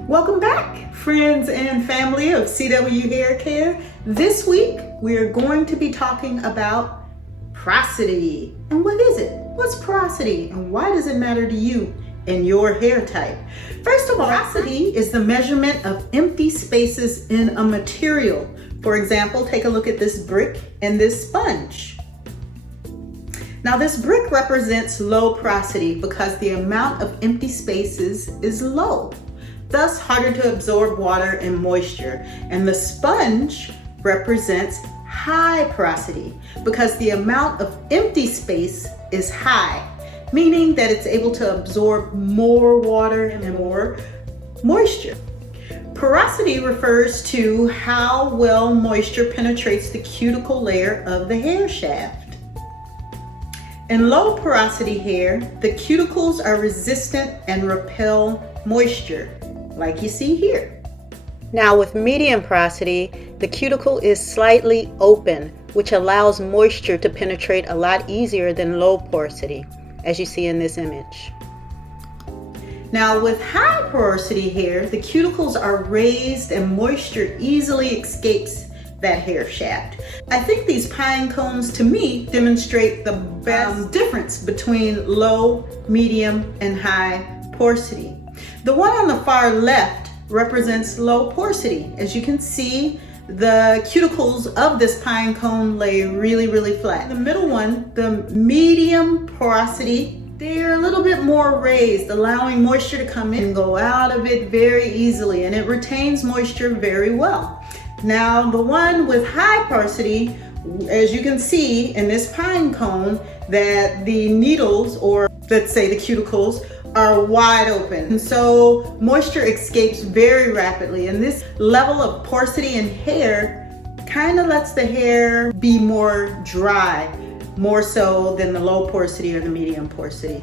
Welcome back, friends and family of CWHaircare. This week, we're going to be talking about porosity. And what is it? What's porosity and why does it matter to you and your hair type? First of all, porosity is the measurement of empty spaces in a material. For example, take a look at this brick and this sponge. Now this brick represents low porosity because the amount of empty spaces is low, thus harder to absorb water and moisture. And the sponge represents high porosity because the amount of empty space is high, meaning that it's able to absorb more water and more moisture. Porosity refers to how well moisture penetrates the cuticle layer of the hair shaft. In low porosity hair, the cuticles are resistant and repel moisture, like you see here. Now with medium porosity, the cuticle is slightly open, which allows moisture to penetrate a lot easier than low porosity, as you see in this image. Now with high porosity hair, the cuticles are raised and moisture easily escapes that hair shaft. I think these pine cones to me demonstrate the best difference between low, medium, and high porosity. The one on the far left represents low porosity. As you can see, the cuticles of this pine cone lay really flat. The middle one, the medium porosity, they're a little bit more raised, allowing moisture to come in and go out of it very easily, and it retains moisture very well. Now the one with high porosity, as you can see in this pine cone, that the needles, or let's say the cuticles, are wide open. And so moisture escapes very rapidly, and this level of porosity in hair kind of lets the hair be more dry, more so than the low porosity or the medium porosity.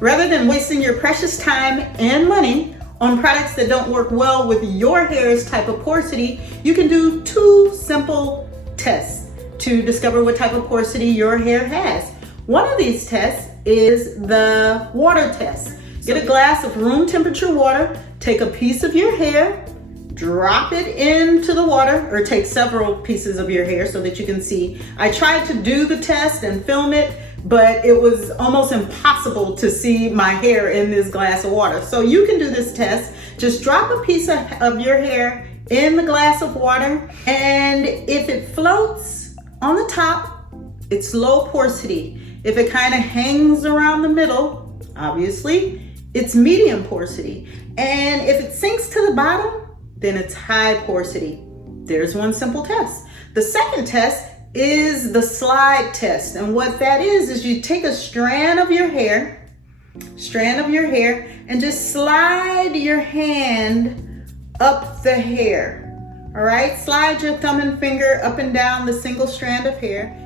Rather than wasting your precious time and money on products that don't work well with your hair's type of porosity, you can do two simple tests to discover what type of porosity your hair has. One of these tests is the water test. Get a glass of room temperature water, take a piece of your hair, drop it into the water, or take several pieces of your hair so that you can see. I tried to do the test and film it, but it was almost impossible to see my hair in this glass of water. So you can do this test. Just drop a piece of your hair in the glass of water, and if it floats on the top, it's low porosity. If it kind of hangs around the middle, obviously, it's medium porosity. And if it sinks to the bottom, then it's high porosity. There's one simple test. The second test is the slide test. And what that is you take a strand of your hair, and just slide your hand up the hair. All right, slide your thumb and finger up and down the single strand of hair.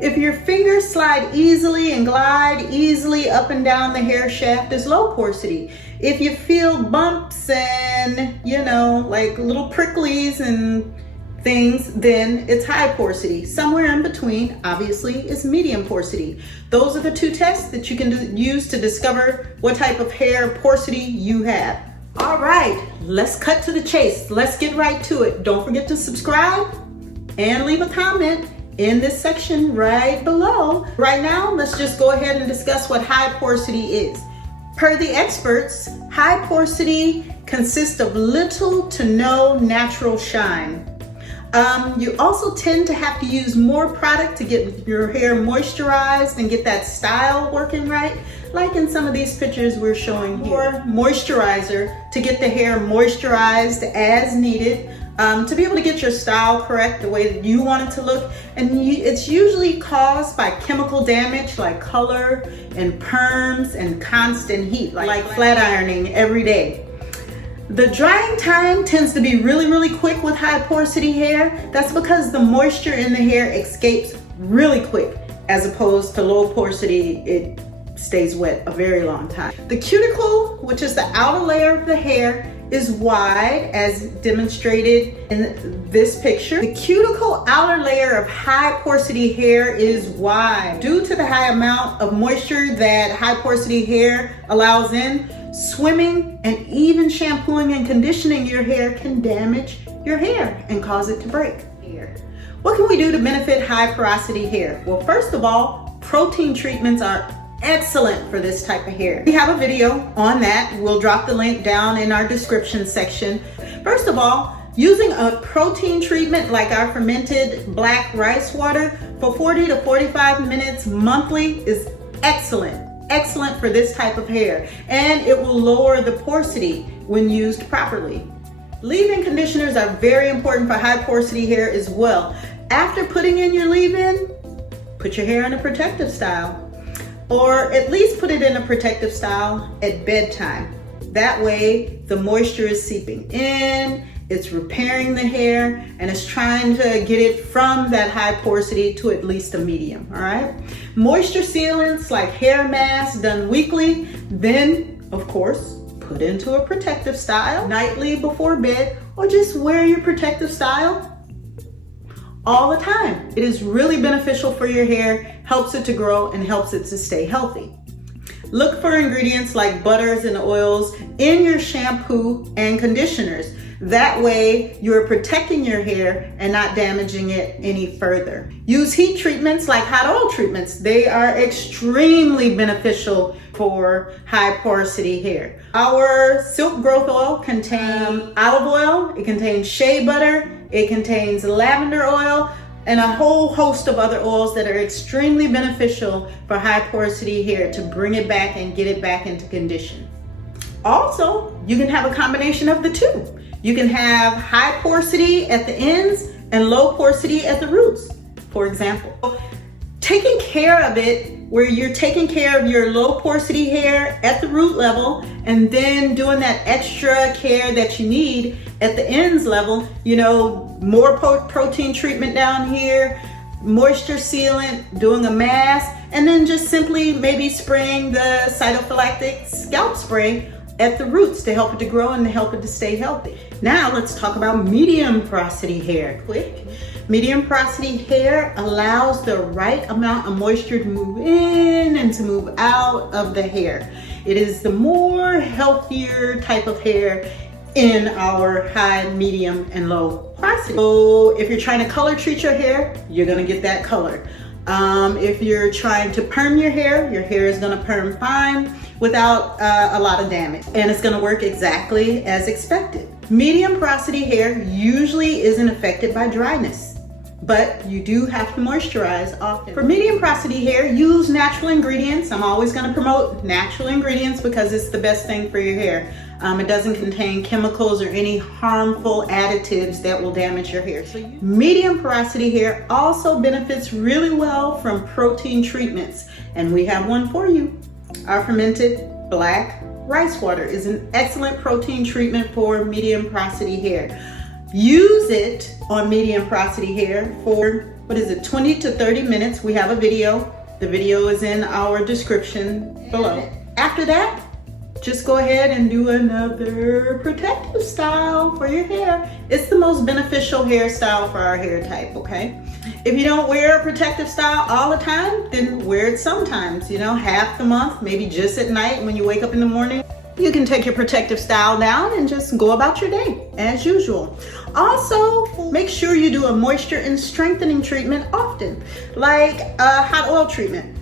If your fingers slide easily and glide easily up and down the hair shaft, is low porosity. If you feel bumps and, like little pricklies and things, then it's high porosity. Somewhere in between, obviously, is medium porosity. Those are the two tests that you can use to discover what type of hair porosity you have. All right, let's cut to the chase. Let's get right to it. Don't forget to subscribe and leave a comment in this section right below. Right now, let's just go ahead and discuss what high porosity is. Per the experts, high porosity consists of little to no natural shine. You also tend to have to use more product to get your hair moisturized and get that style working right, like in some of these pictures we're showing here. More moisturizer to get the hair moisturized as needed, to be able to get your style correct the way that you want it to look. And it's usually caused by chemical damage like color and perms and constant heat, like flat ironing every day. The drying time tends to be really quick with high porosity hair. That's because the moisture in the hair escapes really quick, as opposed to low porosity, it stays wet a very long time. The cuticle, which is the outer layer of the hair, is wide, as demonstrated in this picture. The cuticle outer layer of high porosity hair is wide. Due to the high amount of moisture that high porosity hair allows in, Swimming and even shampooing and conditioning your hair can damage your hair and cause it to break. What can we do to benefit high porosity hair? Well, first of all, protein treatments are excellent for this type of hair. We have a video on that. We'll drop the link down in our description section. First of all, using a protein treatment like our fermented black rice water for 40 to 45 minutes monthly is excellent. Excellent for this type of hair, and it will lower the porosity when used properly. Leave-in conditioners are very important for high porosity hair as well. After putting in your leave-in, put your hair in a protective style, or at least put it in a protective style at bedtime. That way the moisture is seeping in, it's repairing the hair, and it's trying to get it from that high porosity to at least a medium, all right? Moisture sealants like hair masks done weekly, then of course, put into a protective style nightly before bed, or just wear your protective style all the time. It is really beneficial for your hair, helps it to grow, and helps it to stay healthy. Look for ingredients like butters and oils in your shampoo and conditioners. That way you're protecting your hair and not damaging it any further. Use heat treatments like hot oil treatments. They are extremely beneficial for high porosity hair. Our silk growth oil contains olive oil, it contains shea butter, it contains lavender oil, and a whole host of other oils that are extremely beneficial for high porosity hair to bring it back and get it back into condition. Also, you can have a combination of the two. You can have high porosity at the ends and low porosity at the roots, for example. Taking care of it where you're taking care of your low porosity hair at the root level and then doing that extra care that you need at the ends level, you know, more protein treatment down here, moisture sealant, doing a mask, and then just simply maybe spraying the cytophylactic scalp spray at the roots to help it to grow and to help it to stay healthy. Now let's talk about medium porosity hair. Quick. Medium porosity hair allows the right amount of moisture to move in and to move out of the hair. It is the more healthier type of hair in our high, medium, and low porosity. So if you're trying to color treat your hair, you're gonna get that color. If you're trying to perm your hair is gonna perm fine without a lot of damage, and it's gonna work exactly as expected. Medium porosity hair usually isn't affected by dryness, but you do have to moisturize often. For medium porosity hair, use natural ingredients. I'm always gonna promote natural ingredients because it's the best thing for your hair. It doesn't contain chemicals or any harmful additives that will damage your hair. So medium porosity hair also benefits really well from protein treatments, and we have one for you. Our fermented black rice water is an excellent protein treatment for medium porosity hair. Use it on medium porosity hair for, 20 to 30 minutes. We have a video. The video is in our description below. After that, just go ahead and do another protective style for your hair. It's the most beneficial hairstyle for our hair type, okay? If you don't wear a protective style all the time, then wear it sometimes, you know, half the month, maybe just at night when you wake up in the morning. You can take your protective style down and just go about your day as usual. Also, make sure you do a moisture and strengthening treatment often, like a hot oil treatment.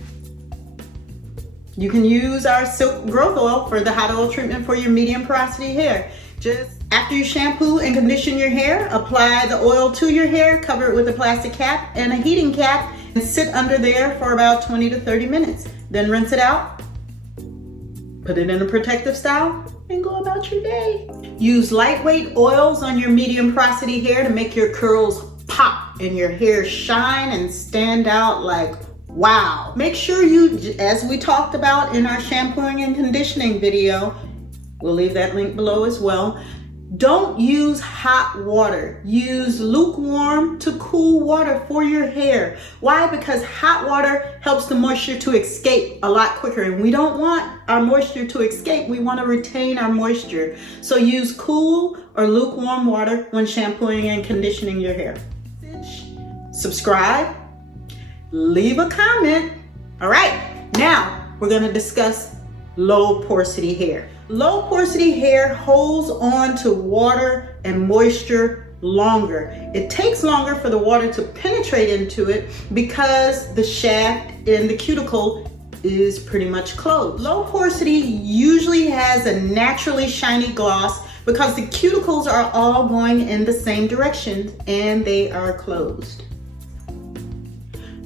You can use our silk growth oil for the hot oil treatment for your medium porosity hair. Just after you shampoo and condition your hair, apply the oil to your hair, cover it with a plastic cap and a heating cap, and sit under there for about 20 to 30 minutes. Then rinse it out, put it in a protective style, and go about your day. Use lightweight oils on your medium porosity hair to make your curls pop and your hair shine and stand out like wow. Make sure you, as we talked about in our shampooing and conditioning video, we'll leave that link below as well. Don't use hot water. Use lukewarm to cool water for your hair. Why? Because hot water helps the moisture to escape a lot quicker, and we don't want our moisture to escape. We want to retain our moisture. So use cool or lukewarm water when shampooing and conditioning your hair. Subscribe. Leave a comment. All right, now we're going to discuss low porosity hair. Low porosity hair holds on to water and moisture longer. It takes longer for the water to penetrate into it because the shaft in the cuticle is pretty much closed. Low porosity usually has a naturally shiny gloss because the cuticles are all going in the same direction and they are closed.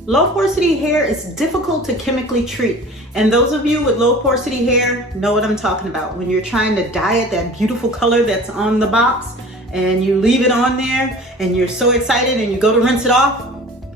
Low porosity hair is difficult to chemically treat. And those of you with low porosity hair know what I'm talking about. When you're trying to dye it that beautiful color that's on the box and you leave it on there and you're so excited and you go to rinse it off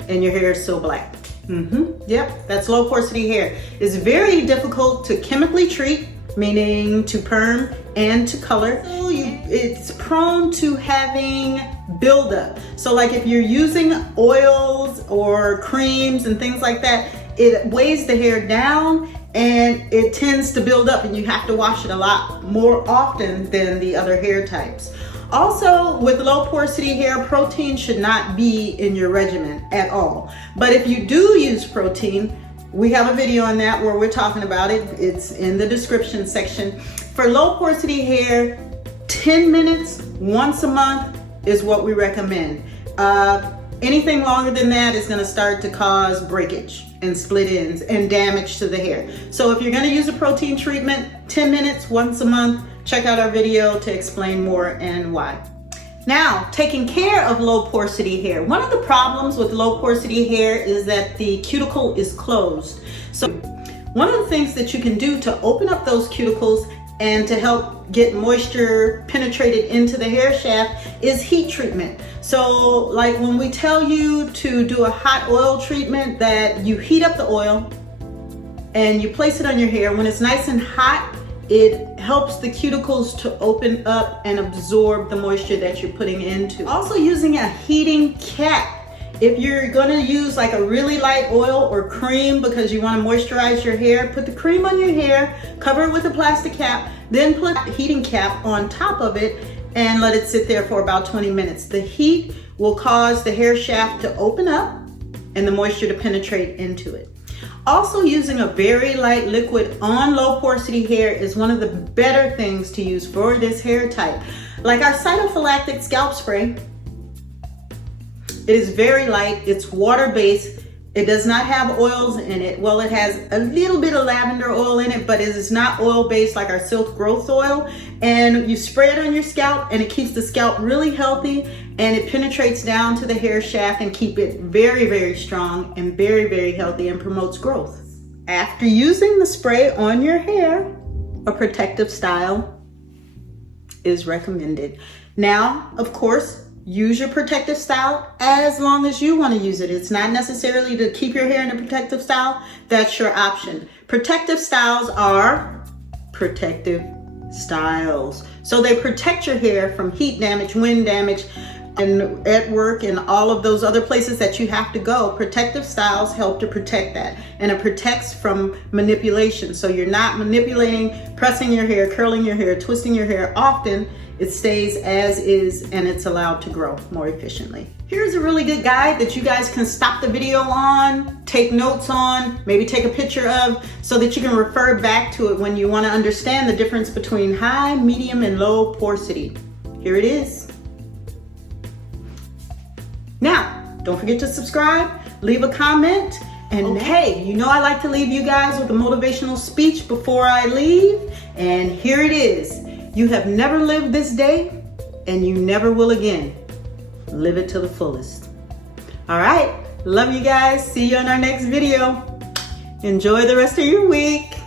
and your hair is so black. Yep, that's low porosity hair. It's very difficult to chemically treat, meaning to perm and to color. So it's prone to having buildup. So like if you're using oils or creams and things like that, it weighs the hair down and it tends to build up and you have to wash it a lot more often than the other hair types. Also, with low porosity hair, protein should not be in your regimen at all. But if you do use protein, we have a video on that where we're talking about it. It's in the description section. For low porosity hair, 10 minutes once a month is what we recommend. Anything longer than that is going to start to cause breakage and split ends and damage to the hair. So if you're going to use a protein treatment, 10 minutes once a month, check out our video to explain more and why. Now, taking care of low porosity hair. One of the problems with low porosity hair is that the cuticle is closed. So one of the things that you can do to open up those cuticles and to help get moisture penetrated into the hair shaft is heat treatment. So like when we tell you to do a hot oil treatment, that you heat up the oil and you place it on your hair. When it's nice and hot, it helps the cuticles to open up and absorb the moisture that you're putting into. Also using a heating cap. If you're gonna use like a really light oil or cream because you wanna moisturize your hair, put the cream on your hair, cover it with a plastic cap, then put a heating cap on top of it and let it sit there for about 20 minutes. The heat will cause the hair shaft to open up and the moisture to penetrate into it. Also, using a very light liquid on low porosity hair is one of the better things to use for this hair type. Like our cytophilactic scalp spray, it is very light, it's water-based, it does not have oils in it. Well, it has a little bit of lavender oil in it, but it is not oil-based like our silk growth oil. And you spray it on your scalp and it keeps the scalp really healthy and it penetrates down to the hair shaft and keep it very, very strong and very, very healthy and promotes growth. After using the spray on your hair, a protective style is recommended. Now, of course, use your protective style as long as you want to use it. It's not necessarily to keep your hair in a protective style. That's your option. Protective styles are protective styles. So they protect your hair from heat damage, wind damage, and at work and all of those other places that you have to go. Protective styles help to protect that. And it protects from manipulation. So you're not manipulating, pressing your hair, curling your hair, twisting your hair often. It stays as is and it's allowed to grow more efficiently. Here's a really good guide that you guys can stop the video on, take notes on, maybe take a picture of, so that you can refer back to it when you want to understand the difference between high, medium, and low porosity. Here it is. Now, don't forget to subscribe, leave a comment, and okay, you know I like to leave you guys with a motivational speech before I leave, and here it is. You have never lived this day, and you never will again. Live it to the fullest. All right, love you guys. See you on our next video. Enjoy the rest of your week.